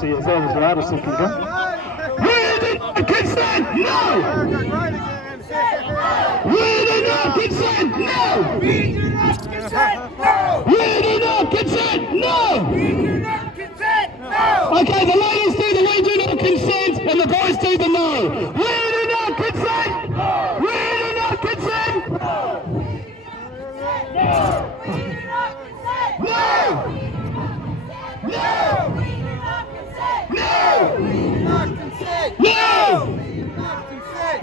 see as that as loud as it can go. We do not consent! No! We do not consent! No! We do not consent! No! We do not consent! No! We do not consent! No! Okay, the ladies do the we do not consent and the guys do the no. We do not consent! No! We do not consent! No! We do not consent! No! No! No! We do not consent! No! We do not consent! No! We do not consent!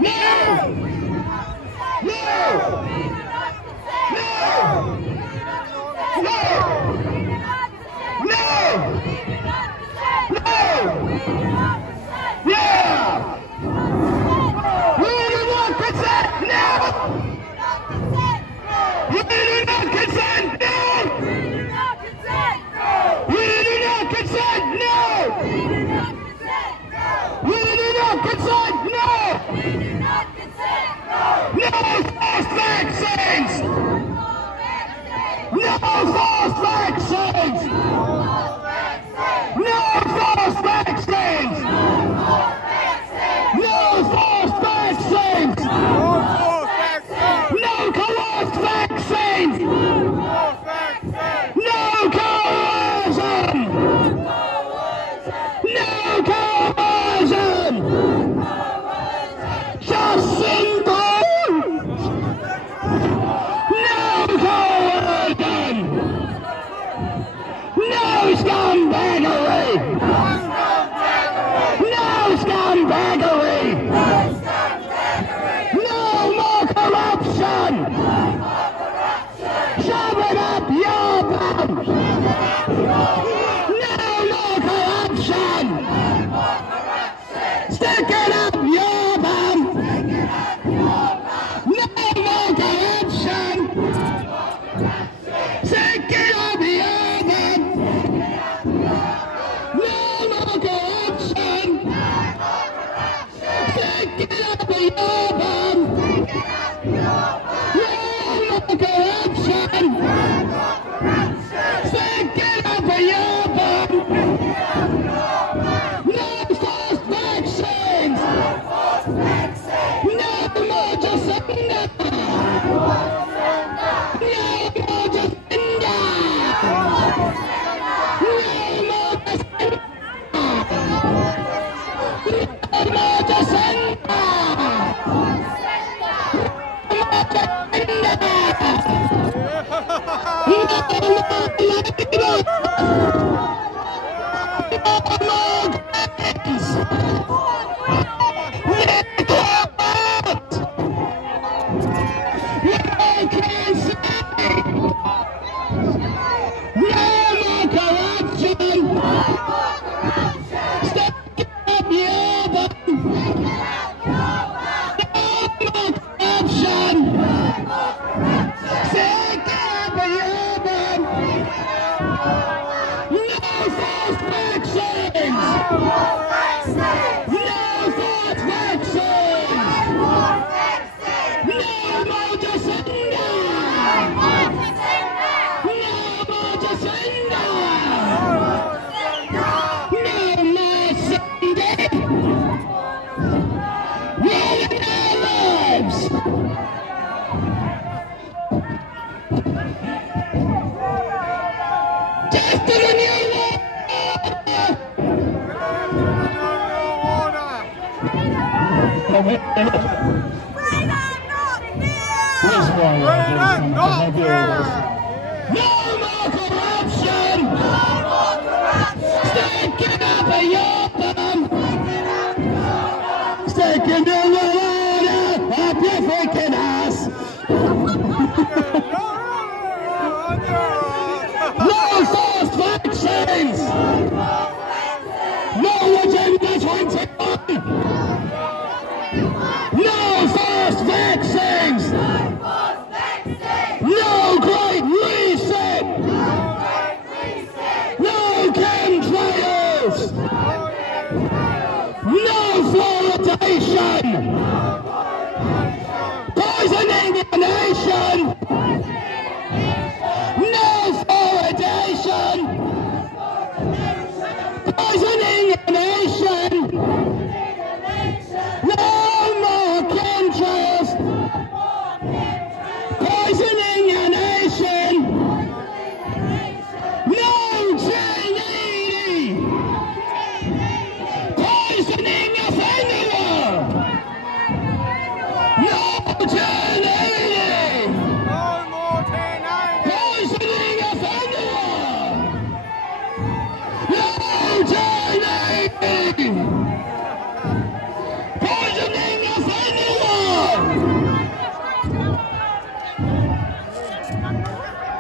No! We do not consent! No! We do not consent! No! We do not consent! No! We do not consent! No! We do not consent! No! We do not consent! Yeah! We do not consent! No! We do not consent! No! We do not consent! No! We do not consent! No! We do not consent! No! We do not consent! No! We do not consent! No! No false vaccines! No false vaccines! No false vaccines! No false vaccines! No coerced vaccines! No coercion! No coercion! Just simple! No coercion! No scumbaggery! No scumbaggery! No more corruption! Shove it up your bum! No more corruption! Stick it up your bum! No more corruption! Stick it up your bum! No more corruption! Stick it up your bum! No more corruption! Stick it up your bum! No false vaccines! No more Jacinda! No more Jacinda! No more Jacinda! No more Jacinda! No more corruption! Stick it up your bum! Stick it in the water up your freaking ass! No false vaccines! No Agenda 21! No false vaccines! No Great Reset! No chemtrails! No fluoridation! Poisoning the nation! No fluoridation! Poisoning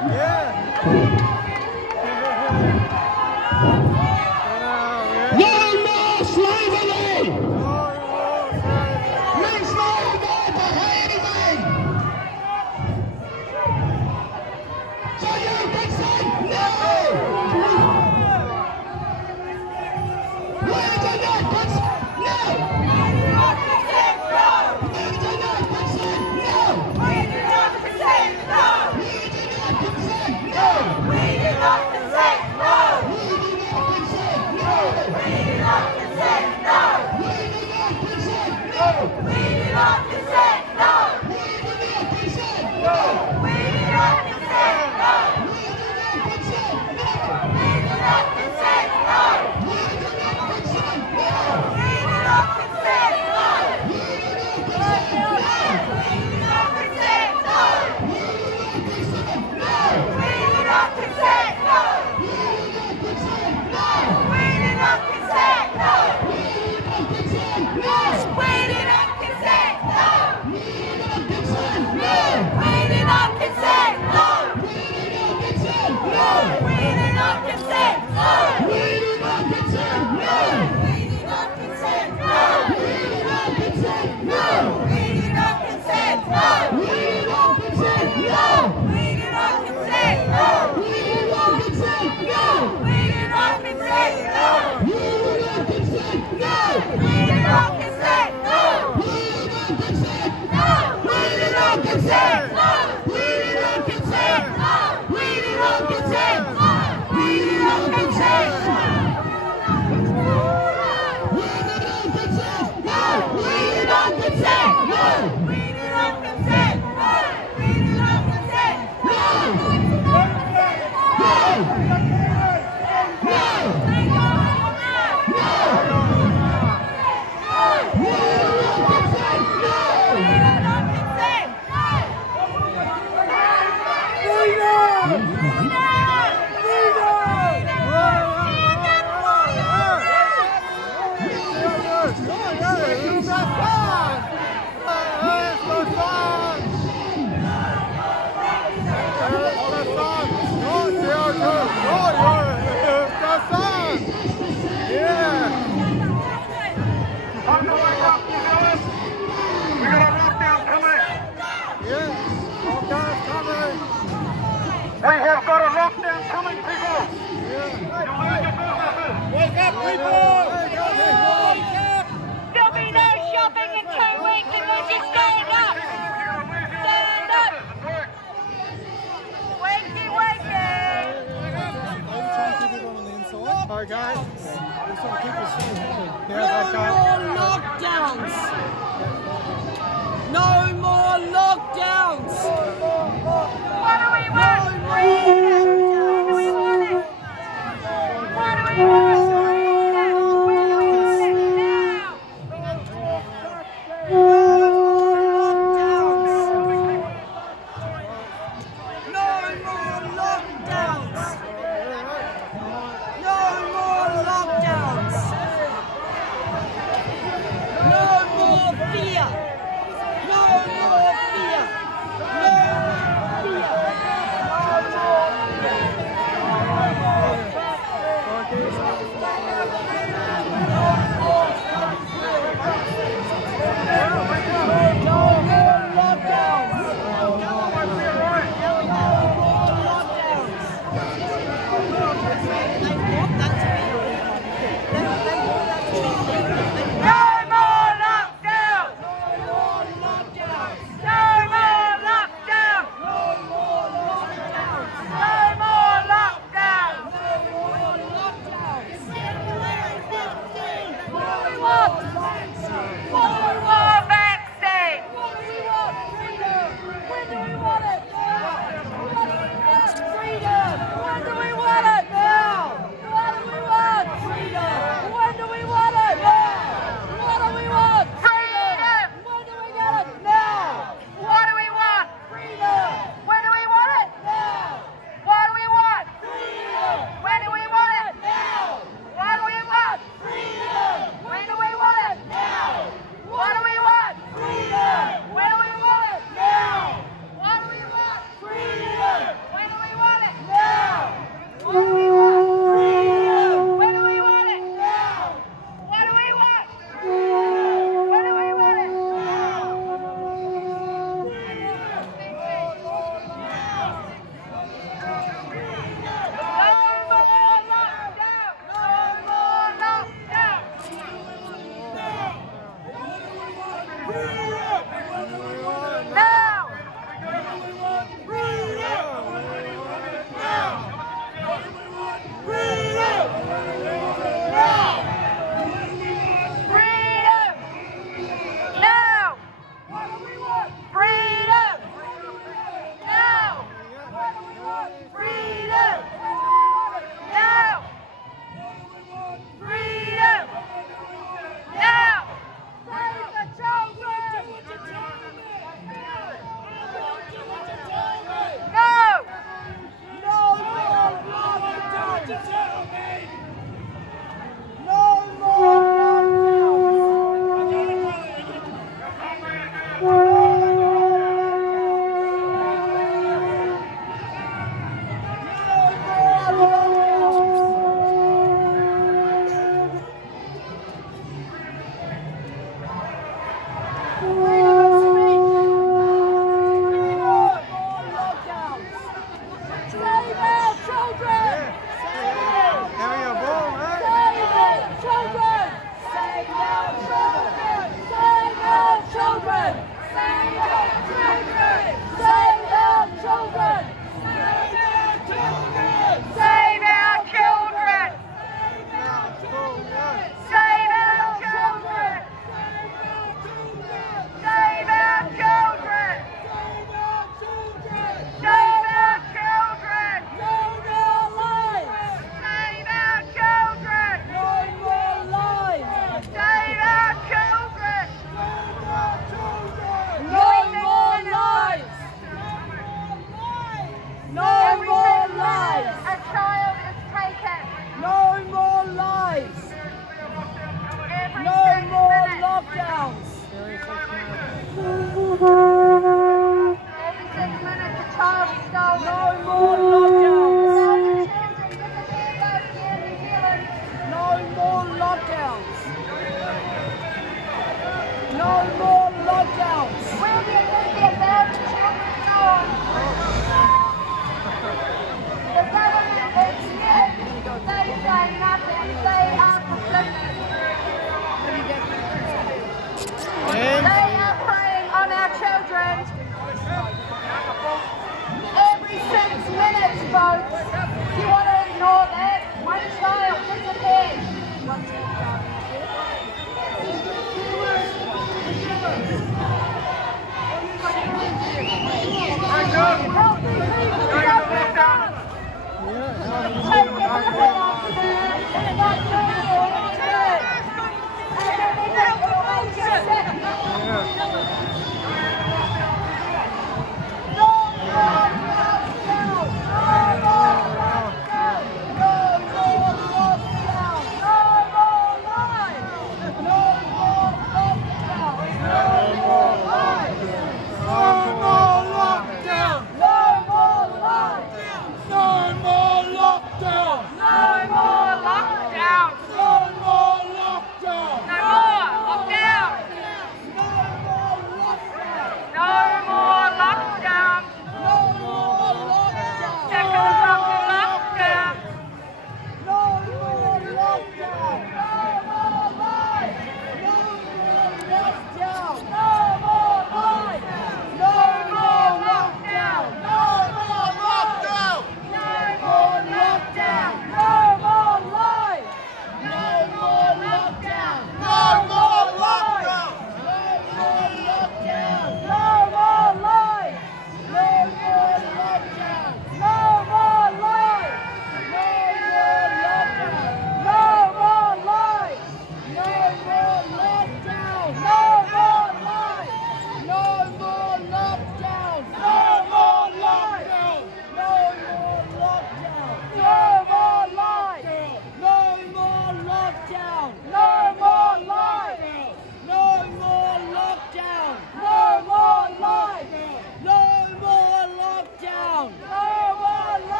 No more slavery! Means no more behaving! So you can say no! We do not consent! No! We do not consent, no! We do not consent! No! We do not consent, no! We do not consent! No! We do not consent, no! We do not consent! No! We do not consent, no! We do not consent! No! We do not consent, no! We do not consent! No! We do not consent, no! We do not consent! No! We do not consent, no! We do not consent! No! We do not consent, no! We do not consent! No! We do not consent, no! We do not consent! No! We do not consent, no! We do not consent! No! We do not consent, no! We do not consent! No! We do not consent, no! We do not consent! No! We do not consent, no! We do not consent! No! We do not consent, no! We do not consent! No! We do not consent, no! We do not consent! No! We do not consent, no! We do not consent! No! We do not consent, no! We do not consent! No! We do not consent, no! We do not consent! No! We do not consent! No! We do not consent! No! We do not consent! No! We do not consent! We do not consent! No! We do not consent! No! We do not consent, no! We do not consent, No! No! We do not consent! No! we do not consent, no! We have got a lockdown coming, people! You'll lose your businesses! Wake up, people! There'll be no shopping in 2 weeks and we're just going up! Stand up! Wakey, wakey! Okay. No more lockdowns! No more lockdowns! What do we want? Freedom! What do we want it? What do we want? Freedom! We want it now! No more lockdowns! No more lockdowns! No more fear! No more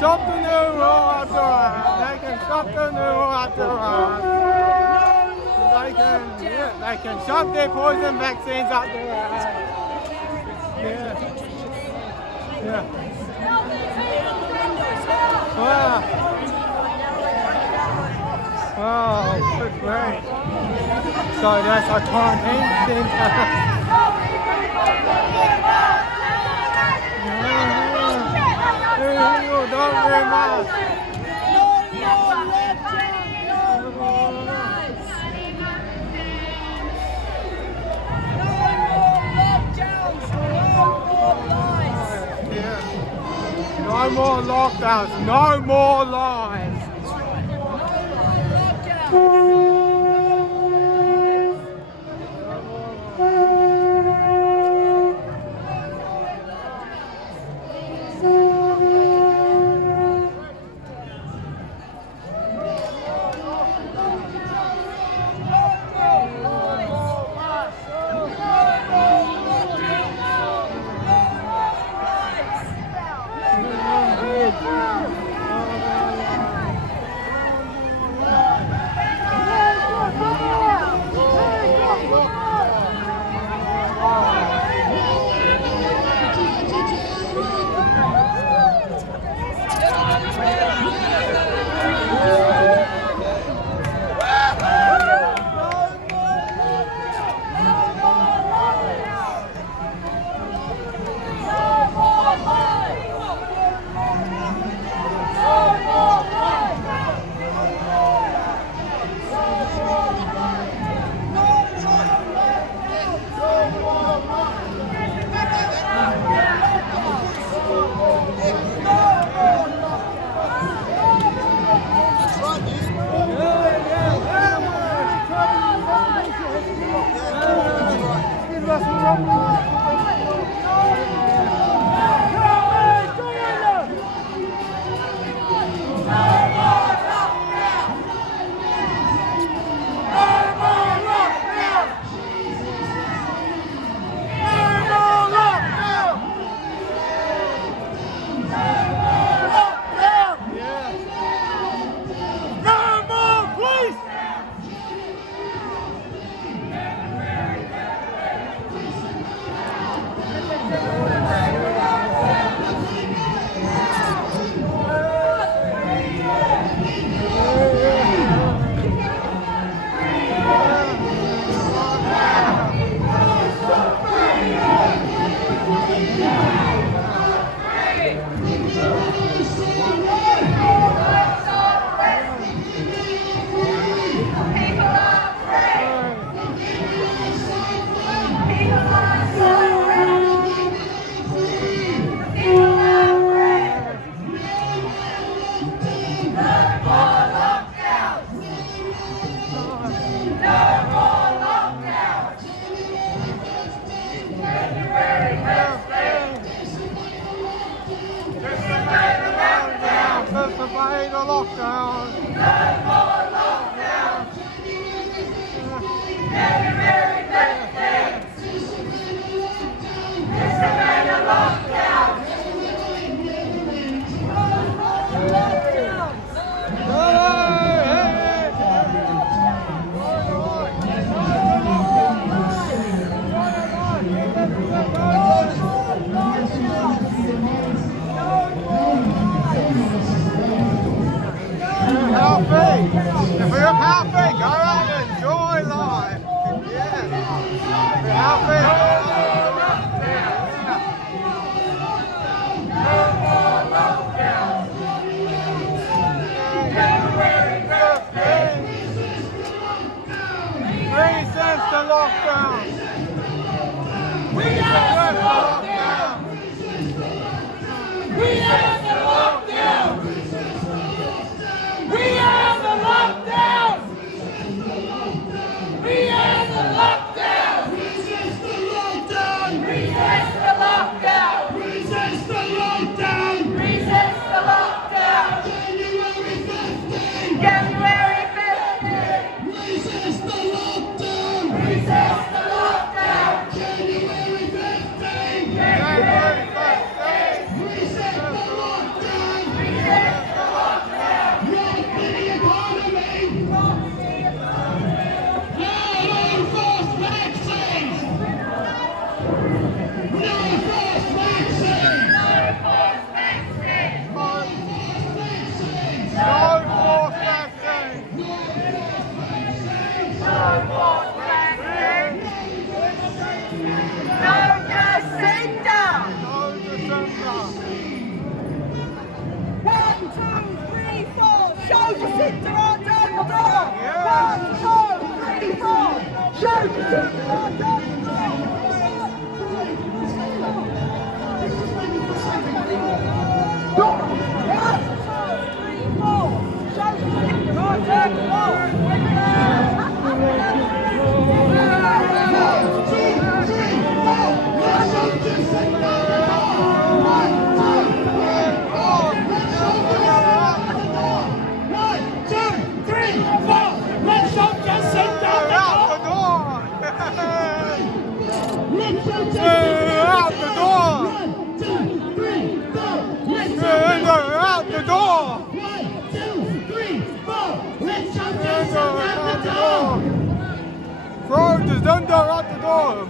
Something new all after round. They can something new all after round. They can shove their poison vaccines up their ass. Yeah. Wow. Oh, good great. So that's our quarantine center. Don't wear masks. No more lockdowns. No more lies.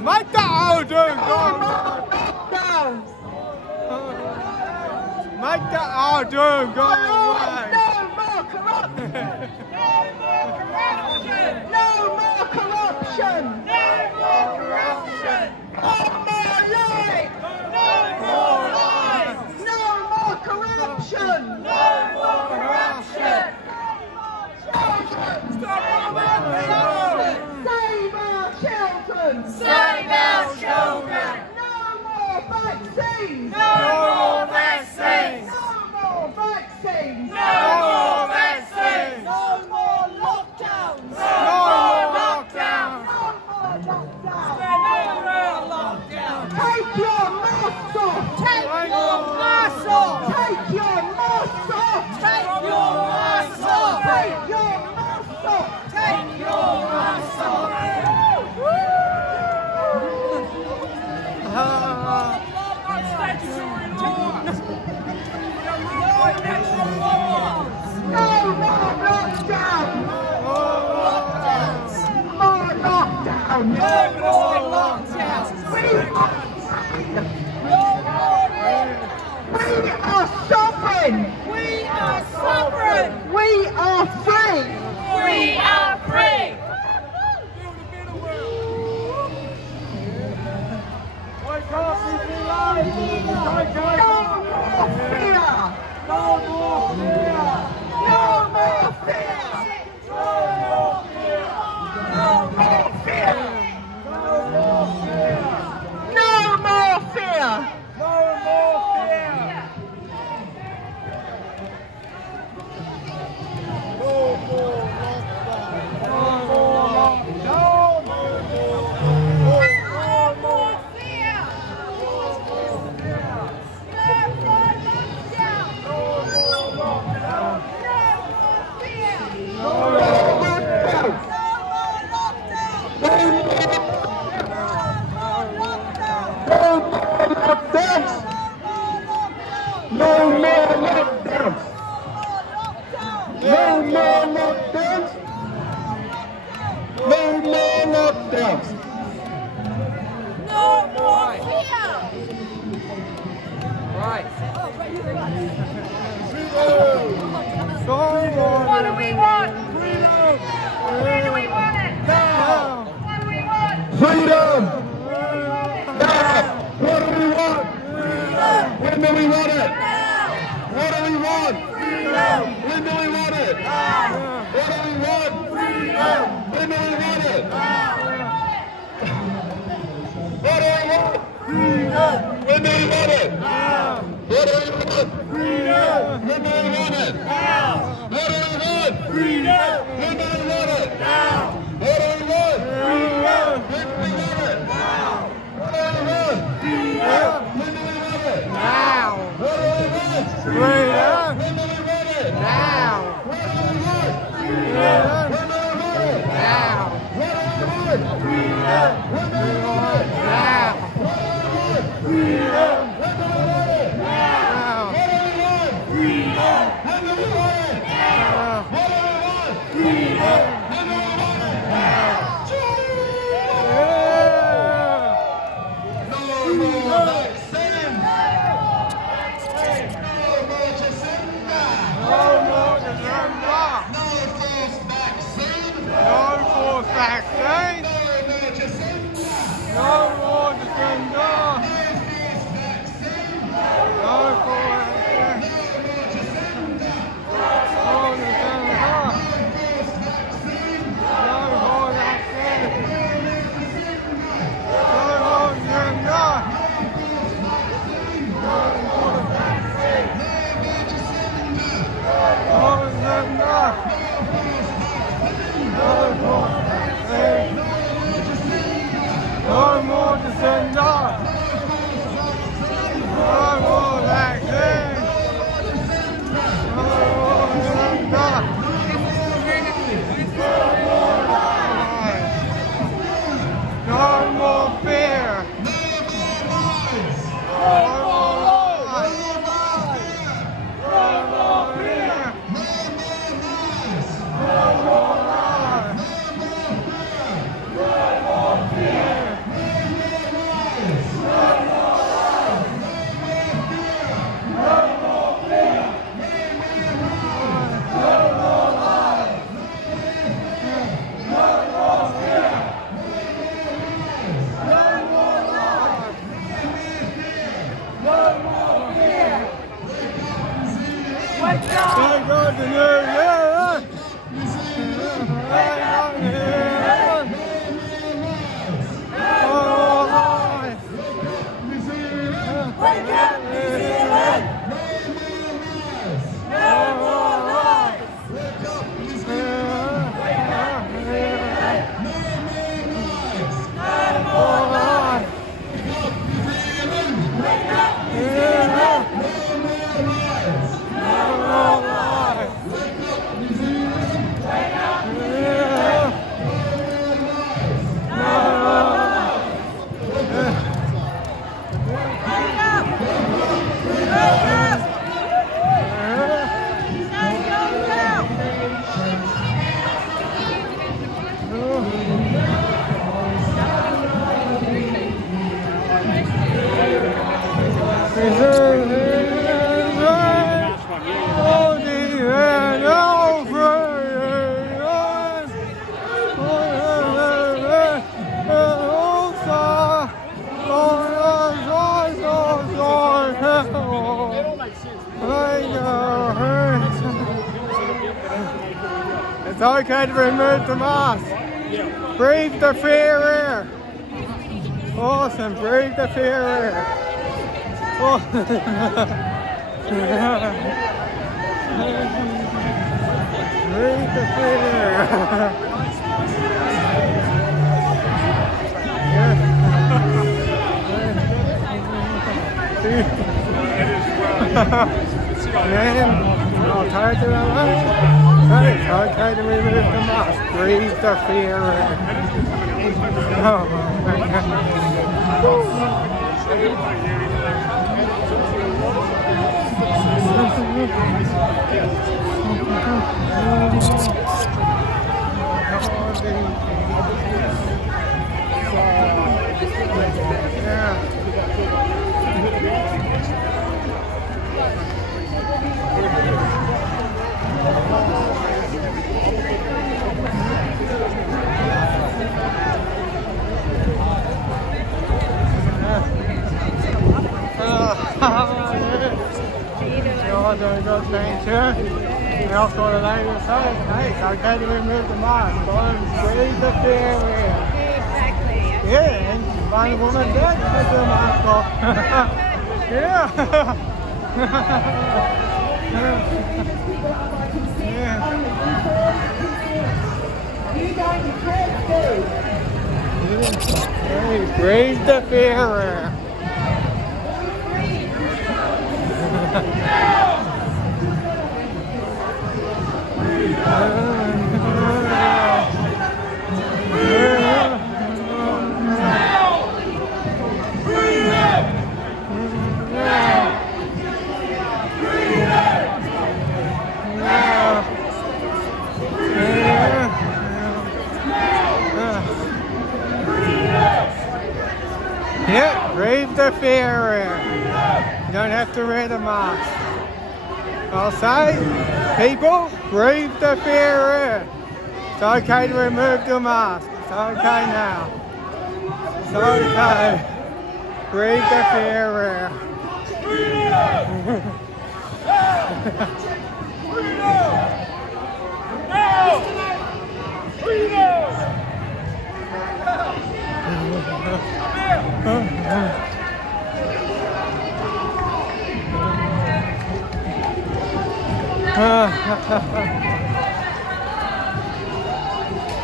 Make the old doing go. Make the old doing go away. No more corruption! No more corruption! No more lies! No more lies! No more corruption! No more corruption! Save our children! Save our children! No more vaccines! No more vaccines! No more vaccines! No more vaccines! No more lockdowns! No more lockdowns! No more lockdowns! Take your masks off! Take your masks off! Take your masks off! Take your masks off! Take your masks off! Take your masks off! No more lockdowns! More lockdowns! More lockdowns! No more lockdowns! We are sovereign! We are sovereign! We are free! We are free! No more fear! No more fear! No more fear! No more fear! No more fear! No more fear! No more fear! No more lockdown! No more lockdown! No more fear! No more lockdowns! No more lockdowns! No more lockdowns! No more fear! Right. What do we want? Where do we want it? Now. What do we want? Freedom! Now! What do we want? When do we want it? What do we want? When do we want it? What do we want? When do we want it? What do we want? When do we want it? What do we want? When do we want it? What do we want? When do we want it? What do we want? When do we want it? What do we want? When do we want it? Now. What do we want? Freedom. When do we want it? Now. What do we want? Freedom. When do we want it? Now. What do we want? When do we want it? Now. What do we want? When do we want it? Auckland New Zealand. Wake up, New Zealand! No more lies! It's okay to remove the mask. Breathe the fair air. Awesome, breathe the fair air. Oh. Breathe the fair air. Man, I'll try to it's okay to remove the mask. Breathe the fear air. Oh my God. And also the lady was saying, hey, it's okay to remove the mask. Breathe the fear air. Exactly. Yeah, and find a woman dead with the mask off. Yeah. Hey, breathe the fear air. Yeah, breathe the fear air. You don't have to wear the mask. I'll say, people, breathe the fear air. It's okay to remove the mask. It's okay now. It's okay. Breathe the fear air.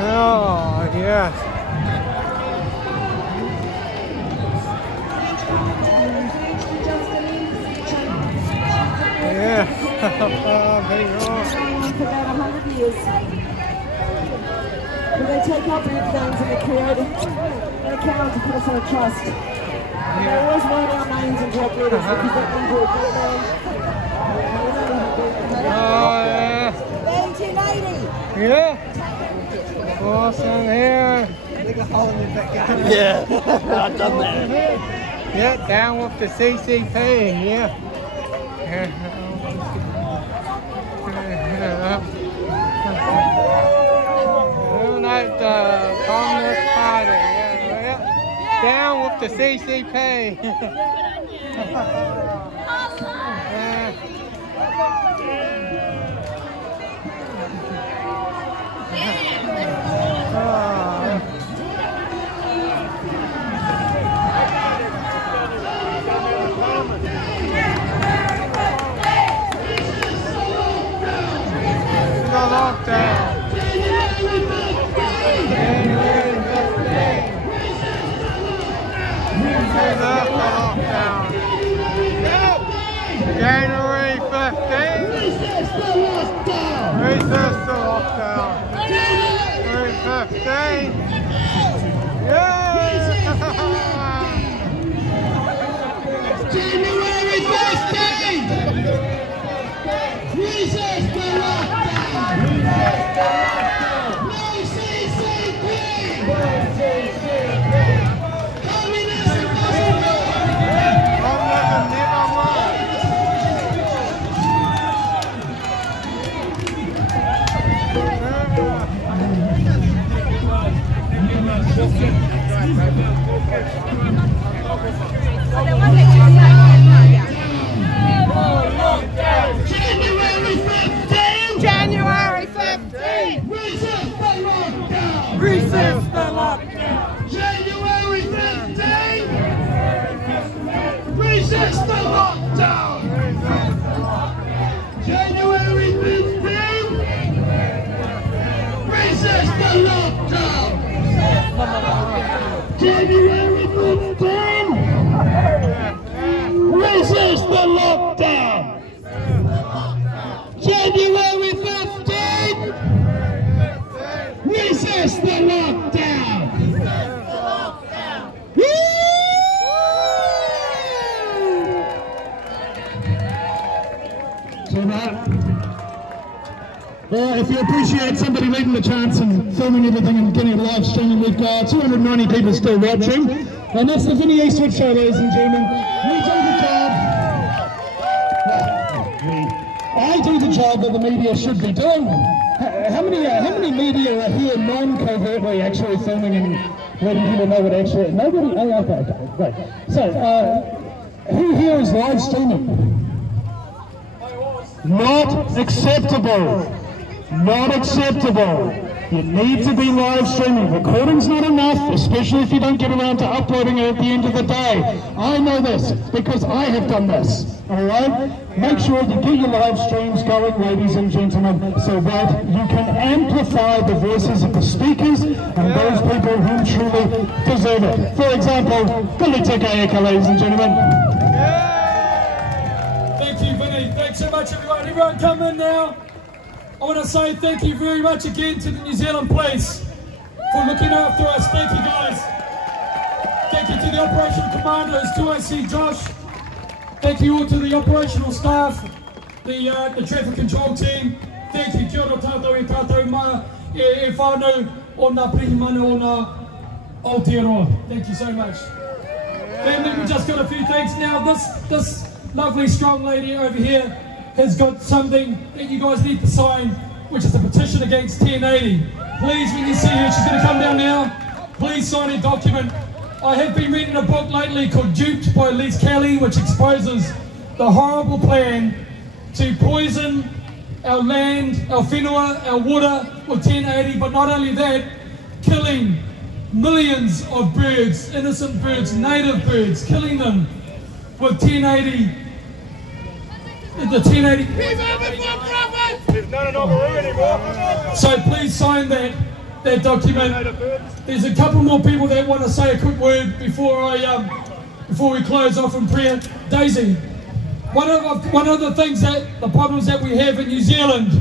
Oh, yes. Yeah. For about 100 years. But they take up big things and they create an account to put us on a trust. And they always write our names and drop letters because that means we're good names. Oh, yeah. 1980! Yeah. Awesome here. Yeah, I've done that. Yeah, down with the CCP, yeah. Like the Communist Party, yeah. Down with the CCP. 15. Yeah! January 15th! Resist the lockdown! No CCP! Communism doesn't work! Communism never worked. January 15th! Resist the lockdown! Resist the lockdown. January 15th! Resist the lockdown! January 15th! Resist the lockdown! January 15th! Resist the lockdown! January 15th! Resist the lockdown! Woo! So that, well, if you appreciate somebody leading the chance and filming everything and getting it live streaming, we've got 290 people still watching. And that's the Vinnie Eastwood show, ladies and gentlemen. We do the job. I do the job that the media should be doing. How many media are here non-covertly actually filming and letting people know what actually... Nobody? Oh, okay, great. So, who here is live streaming? Not acceptable. Not acceptable. You need to be live streaming. Recording's not enough, especially if you don't get around to uploading it at the end of the day. I know this because I have done this. Alright? Make sure you get your live streams going, ladies and gentlemen, so that you can amplify the voices of the speakers and those people who truly deserve it. For example, Billy T.M.K, ladies and gentlemen. Thank you, Vinny. Thanks so much, everyone. Everyone come in now. I want to say thank you very much again to the New Zealand Police for looking after us. Thank you, guys. Thank you to the operational commanders, 2IC Josh. Thank you all to the operational staff, the traffic control team. Thank you, kia ora tātou e tātou mā e whānau o ngā pirihimana o ngā Aotearoa. Thank you so much. Family, we just got a few things now. This lovely strong lady over here has got something that you guys need to sign, which is a petition against 1080. Please, when you see her, she's going to come down now. Please sign a document. I have been reading a book lately called Duped by Liz Kelly, which exposes the horrible plan to poison our land, our whenua, our water with 1080, but not only that, killing millions of birds, innocent birds, native birds, killing them with 1080. The 1080. There's not an opera anymore. So please sign that document. There's a couple more people that want to say a quick word before we close off in prayer. Daisy, one of the things the problems that we have in New Zealand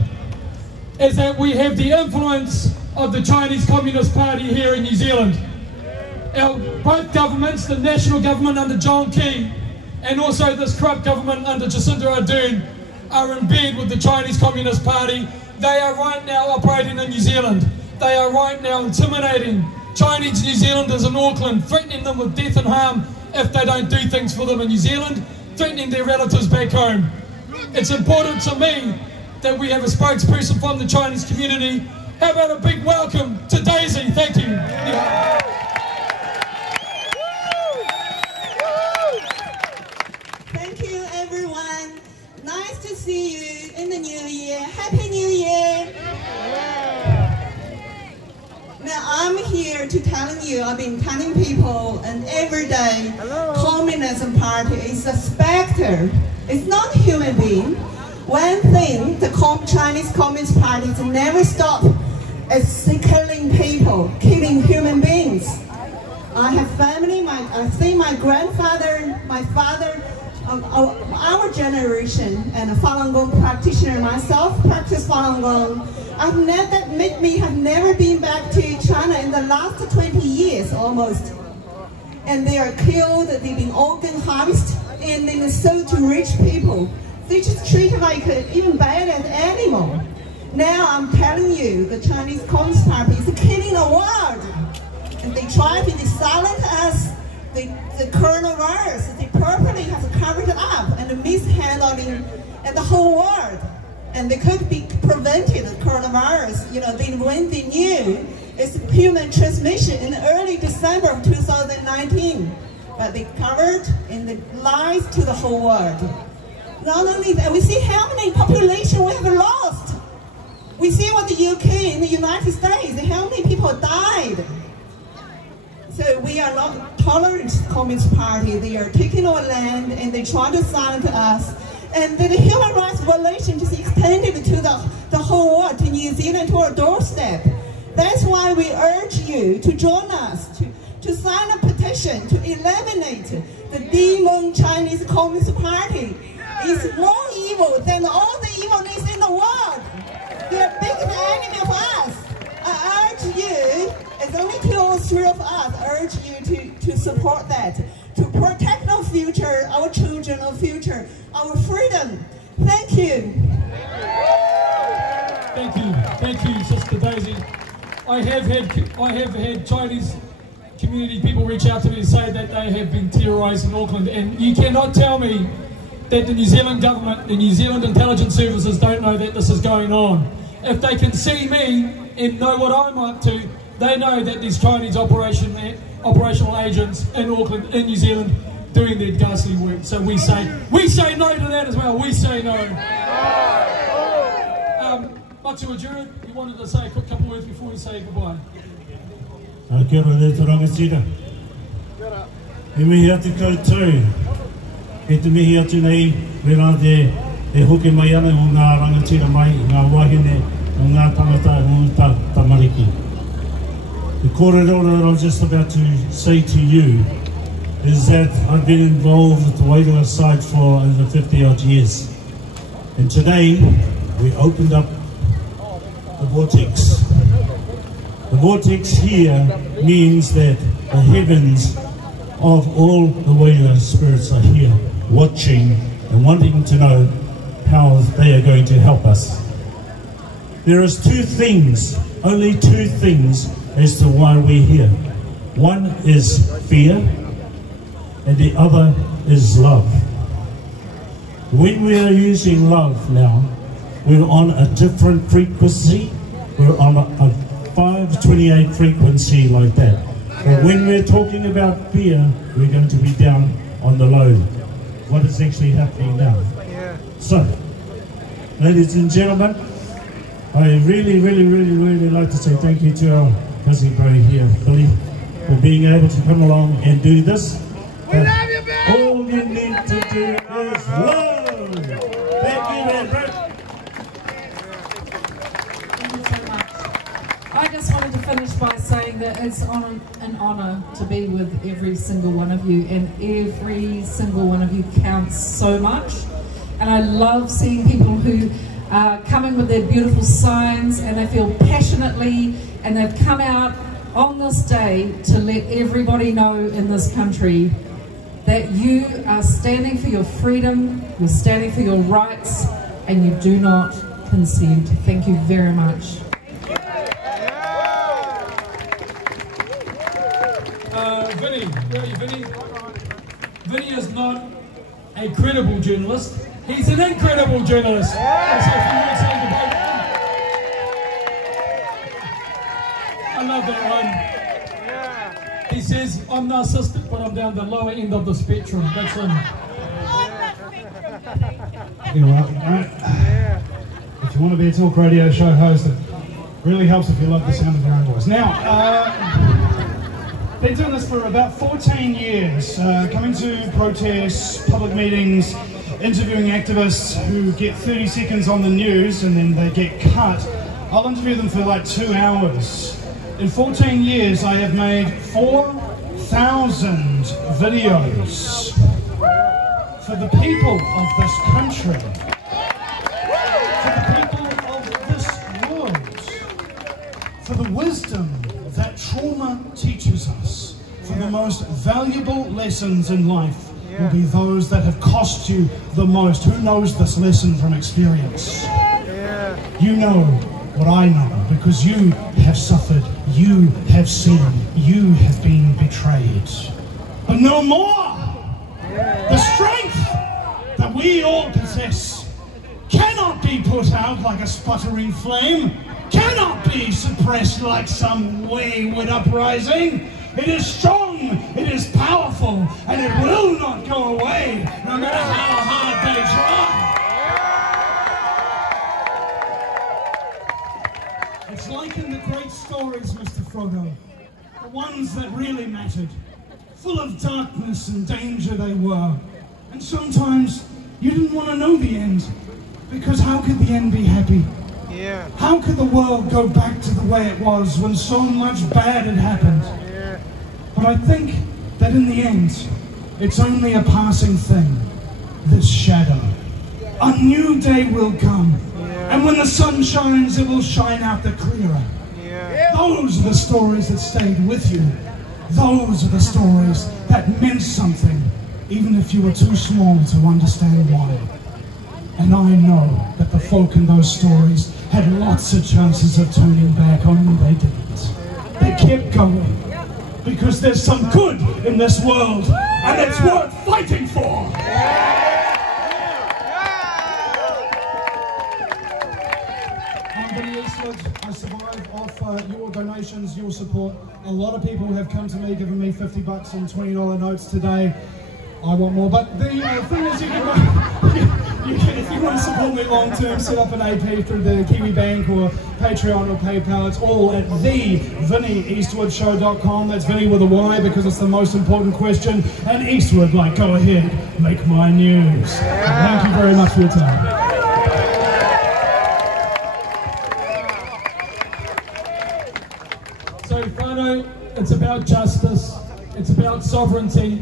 is that we have the influence of the Chinese Communist Party here in New Zealand. Both governments, the national government under T.M.K and also this corrupt government under Jacinda Ardern, are in bed with the Chinese Communist Party. They are right now operating in New Zealand. They are right now intimidating Chinese New Zealanders in Auckland, threatening them with death and harm if they don't do things for them in New Zealand, threatening their relatives back home. It's important to me that we have a spokesperson from the Chinese community. How about a big welcome to Daisy? Thank you. Thank you, everyone. Nice to see you in the new year. Happy New Year. Now, I'm here to telling you, I've been telling people, and every day, Communism Party is a specter. It's not a human being. One thing, the Chinese Communist Party to never stop is killing people, killing human beings. I have family, I think my grandfather, my father, our generation, and a Falun Gong practitioner myself, practice Falun Gong. me have never been back to China in the last 20 years almost. And they are killed, they've been organ harvested, and they've been sold to rich people. They just treat like even bad as animal. Now I'm telling you, the Chinese Communist Party is killing the world. And they try to silence us. The coronavirus, they purposely have covered it up and mishandling at the whole world. And they could be prevented, the coronavirus, you know, when they knew it's human transmission in early December of 2019. But they covered and they lied to the whole world. Not only that, we see how many population we have lost. We see what the UK and the United States, how many people died. So we are not tolerant Communist Party. They are taking our land and they try to silence us. And the human rights violation just extended to the whole world, to New Zealand, to our doorstep. That's why we urge you to join us, to sign a petition to eliminate the demon Chinese Communist Party. It's more evil than all the evilness in the world. They are bigger enemy of us. I urge you, it's only 2 or 3 of us, I urge you to support that, to protect our future, our children, our future, our freedom. Thank you. Thank you, Sister Daisy. I have had Chinese community people reach out to me and say that they have been terrorised in Auckland, and you cannot tell me that the New Zealand government, the New Zealand intelligence services don't know that this is going on. If they can see me and know what I'm up to, they know that there's Chinese operational agents in Auckland, in New Zealand, doing their ghastly work. So we say no to that as well. We say no. Matu Ajura, you wanted to say a quick couple words before we say goodbye. Kia ora le Torangatira. E mihi atu koutou. E te mihi atu nei, wera e hoke mai ana o ngā rangatira mai, ngā wahine, o ngā tangata, o ngā tamariki. The kōrero that I was just about to say to you is that I've been involved with the Wairua site for over 50 odd years. And today, we opened up the vortex. The vortex here means that the heavens of all the Wairua spirits are here, watching and wanting to know how they are going to help us. There is 2 things, only 2 things as to why we're here. One is fear, and the other is love. When we are using love now, we're on a different frequency. We're on a 528 frequency like that. But when we're talking about fear, we're going to be down on the low. What is actually happening now? So, ladies and gentlemen, I really like to say thank you to our cousin bro here, Billy, for being able to come along and do this. We love you, Bill! All you need to do is love! Thank you, man, bro! Thank you so much. I just wanted to finish by saying that it's an honour to be with every single one of you, and every single one of you counts so much. And I love seeing people who are coming with their beautiful signs and they feel passionately, and they've come out on this day to let everybody know in this country that you are standing for your freedom, you're standing for your rights, and you do not consent. Thank you very much. Vinny, where are you, Vinny? Vinny is not a credible journalist, he's an incredible journalist. So if you want to say goodbye to him. I love that one. He says, I'm narcissistic, but I'm down the lower end of the spectrum. That's him. You're welcome, mate. If you want to be a talk radio show host, it really helps if you love the sound of your own voice. Now, been doing this for about 14 years, coming to protests, public meetings, interviewing activists who get 30 seconds on the news and then they get cut. I'll interview them for like 2 hours. In 14 years, I have made 4,000 videos for the people of this country, for the people of this world. valuable lessons in life will be those that have cost you the most. Who knows this lesson from experience? You know what I know, because you have suffered, you have seen, you have been betrayed. But no more! The strength that we all possess cannot be put out like a sputtering flame, cannot be suppressed like some wayward uprising. It is strong, it is powerful, and it will not go away, no matter how hard they try. It's like in the great stories, Mr. Frodo, the ones that really mattered. Full of darkness and danger they were. And sometimes you didn't want to know the end, because how could the end be happy? How could the world go back to the way it was when so much bad had happened? But I think that in the end, it's only a passing thing, this shadow. A new day will come, and when the sun shines, it will shine out the clearer. Those are the stories that stayed with you. Those are the stories that meant something, even if you were too small to understand why. And I know that the folk in those stories had lots of chances of turning back, only they didn't. They kept going, because there's some good in this world, and it's worth fighting for. I'm Vinny Eastwood. I survive off your donations, your support. A lot of people have come to me, giving me $50 and $20 notes today. I want more, but the thing is, if you want to support me long term, set up an AP through the Kiwi Bank or Patreon or PayPal. It's all at thevinnieeastwoodshow.com. That's Vinny with a Y, because it's the most important question. And Eastwood, like, go ahead, make my news. Thank you very much for your time. So, whānau, it's about justice, it's about sovereignty,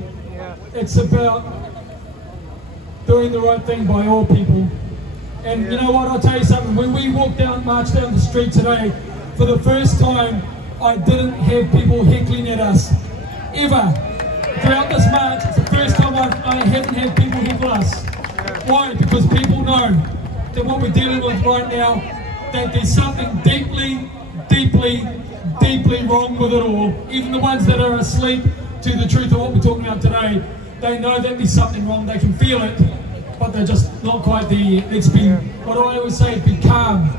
it's about doing the right thing by all people. And you know what, I'll tell you something, when we marched down the street today, for the first time, I didn't have people heckling at us, ever. Throughout this march, it's the first time I haven't had people heckle us. Why? Because people know that what we're dealing with right now, that there's something deeply, deeply, deeply wrong with it all. Even the ones that are asleep to the truth of what we're talking about today, they know that there's something wrong, they can feel it, but they're just not quite there yet. Let's be, what I always say, be calm,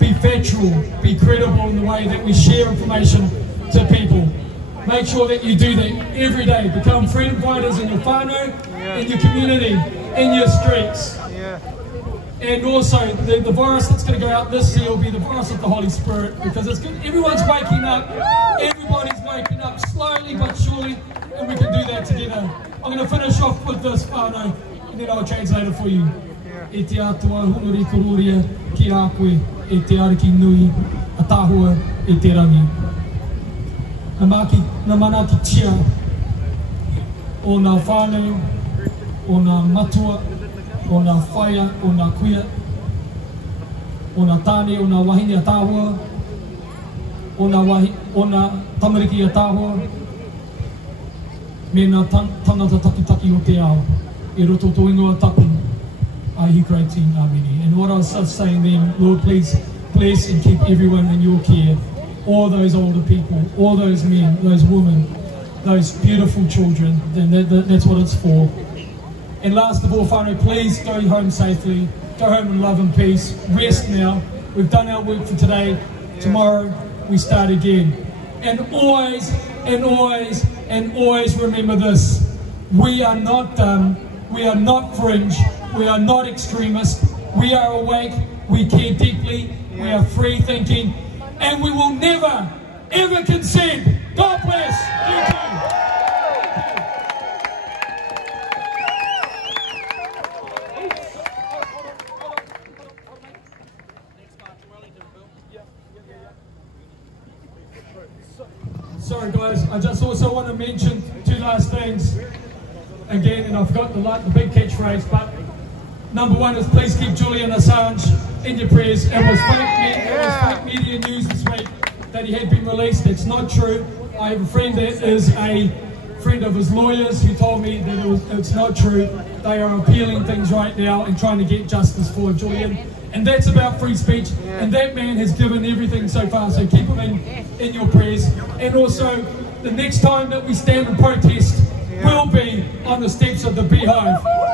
be factual, be credible in the way that we share information to people. Make sure that you do that every day. Become freedom fighters in your whānau, in your community, in your streets. And also, the virus that's going to go out this year will be the virus of the Holy Spirit, because it's good. Everyone's waking up, everybody's waking up slowly but surely, and we can do that together. I'm going to finish off with this whānau, and then I'll translate it for you. E te atua hunuri kururia ki a koe, e te ariki nui, a tahua e te rangi. Na mana ki tia, o ngā whānau, o ngā matua, o ngā whaia, o ngā kuia, o ngā tāne, o ngā wahine a tāhua, o ngā tamariki a tāhua, me ngā tangata takitaki o te ao, e roto tō ingoa tapu, aihi kreiti ngā mini. And what I was saying then, Lord, please bless and keep everyone in your care, all those older people, all those men, those women, those beautiful children, and that's what it's for. And last of all, whānau, please go home safely, go home in love and peace, rest now. We've done our work for today, tomorrow we start again. And always, and always, and always remember this, we are not dumb, we are not fringe, we are not extremists, we are awake, we care deeply, we are free thinking, and we will never, ever consent. God bless. Thank you. Sorry guys, I just also want to mention two last things again, and I forgot the big catchphrase, but number one is please keep Julian Assange in your prayers. It was fake media news this week that he had been released. It's not true. I have a friend that is a friend of his lawyers who told me that it's not true. They are appealing things right now and trying to get justice for Julian. And that's about free speech. And that man has given everything so far. So keep him in your prayers. And also, the next time that we stand and protest will be on the steps of the Beehive.